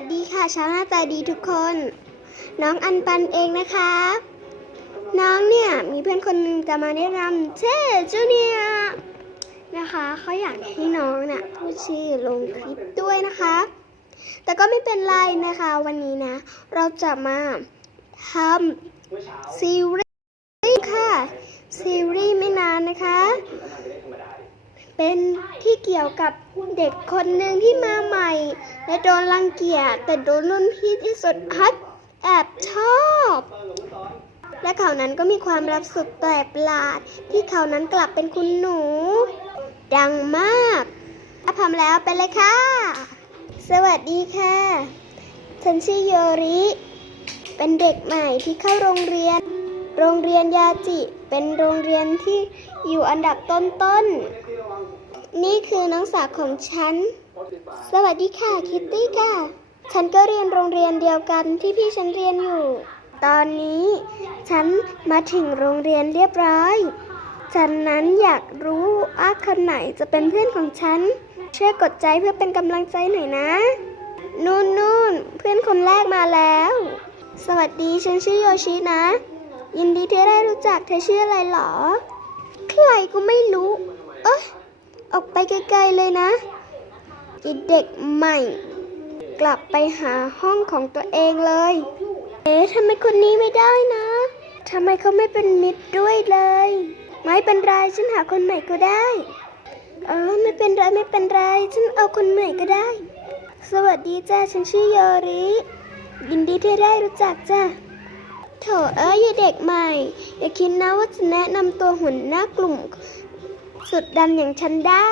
วัสดีค่ะชาวหน้าตาดีทุกคน น้องอันปันเองนะคะน้องเนี่ยมีเพื่อนคนหนึงจะมาแนะนำเช่จูเนียนะคะเขาอยากให้น้องน่ะพูดชื่อลงคลิปด้วยนะคะ แต่ก็ไม่เป็นไรนะคะวันนี้นะ เราจะมาทำซีรีส์ค่ะซีรีส์ไม่นานนะคะ เป็นที่เกี่ยวกับเด็กคนหนึ่งที่มาใหม่ และโดนรังเกียจแต่โดนรุ่นพี่ที่สุดฮัดแอบชอบ และเขานั้นก็มีความรับสุดแปลกประหลาด ที่เขานั้นกลับเป็นคุณหนู ดังมากถ้าพร้อมแล้วไปเลยค่ะ สวัสดีค่ะ ฉันชื่อโยริ เป็นเด็กใหม่ที่เข้าโรงเรียน โรงเรียนยาจิ เป็นโรงเรียนที่อยู่อันดับต้นๆ นี่คือน้องสาวของฉัน สวัสดีค่ะ คิตตี้ค่ะ ฉันก็เรียนโรงเรียนเดียวกันที่พี่ฉันเรียนอยู่ ตอนนี้ฉันมาถึงโรงเรียนเรียบร้อยฉันนั้นอยากรู้ว่าคนไหนจะเป็นเพื่อนของฉัน ช่วยกดใจเพื่อเป็นกำลังใจหน่อยนะ นู่นนู่นเพื่อนคนแรกมาแล้ว สวัสดีฉันชื่อโยชินะ ยินดีที่ได้รู้จักเธอชื่ออะไรหรอ ใครก็ไม่รู้ ออกไปไกลๆเลยนะไอีเด็กใหม่ กลับไปหาห้องของตัวเองเลย เอ๊ะทำไมคนนี้ไม่ได้นะทำไมเขาไม่เป็นมิตรด้วยเลย ไม่เป็นไรฉันหาคนใหม่ก็ได้ เออไม่เป็นไรไม่เป็นไรฉันเอาคนใหม่ก็ได้ สวัสดีจ้าฉันชื่อโยริยินดีที่ได้รู้จักจ้าโถเอ้ยยายเด็กใหม่ อย่าคิดนะว่าจะแนะนำตัวหุ่นหน้ากลุ่ม สุดดันอย่างฉันได้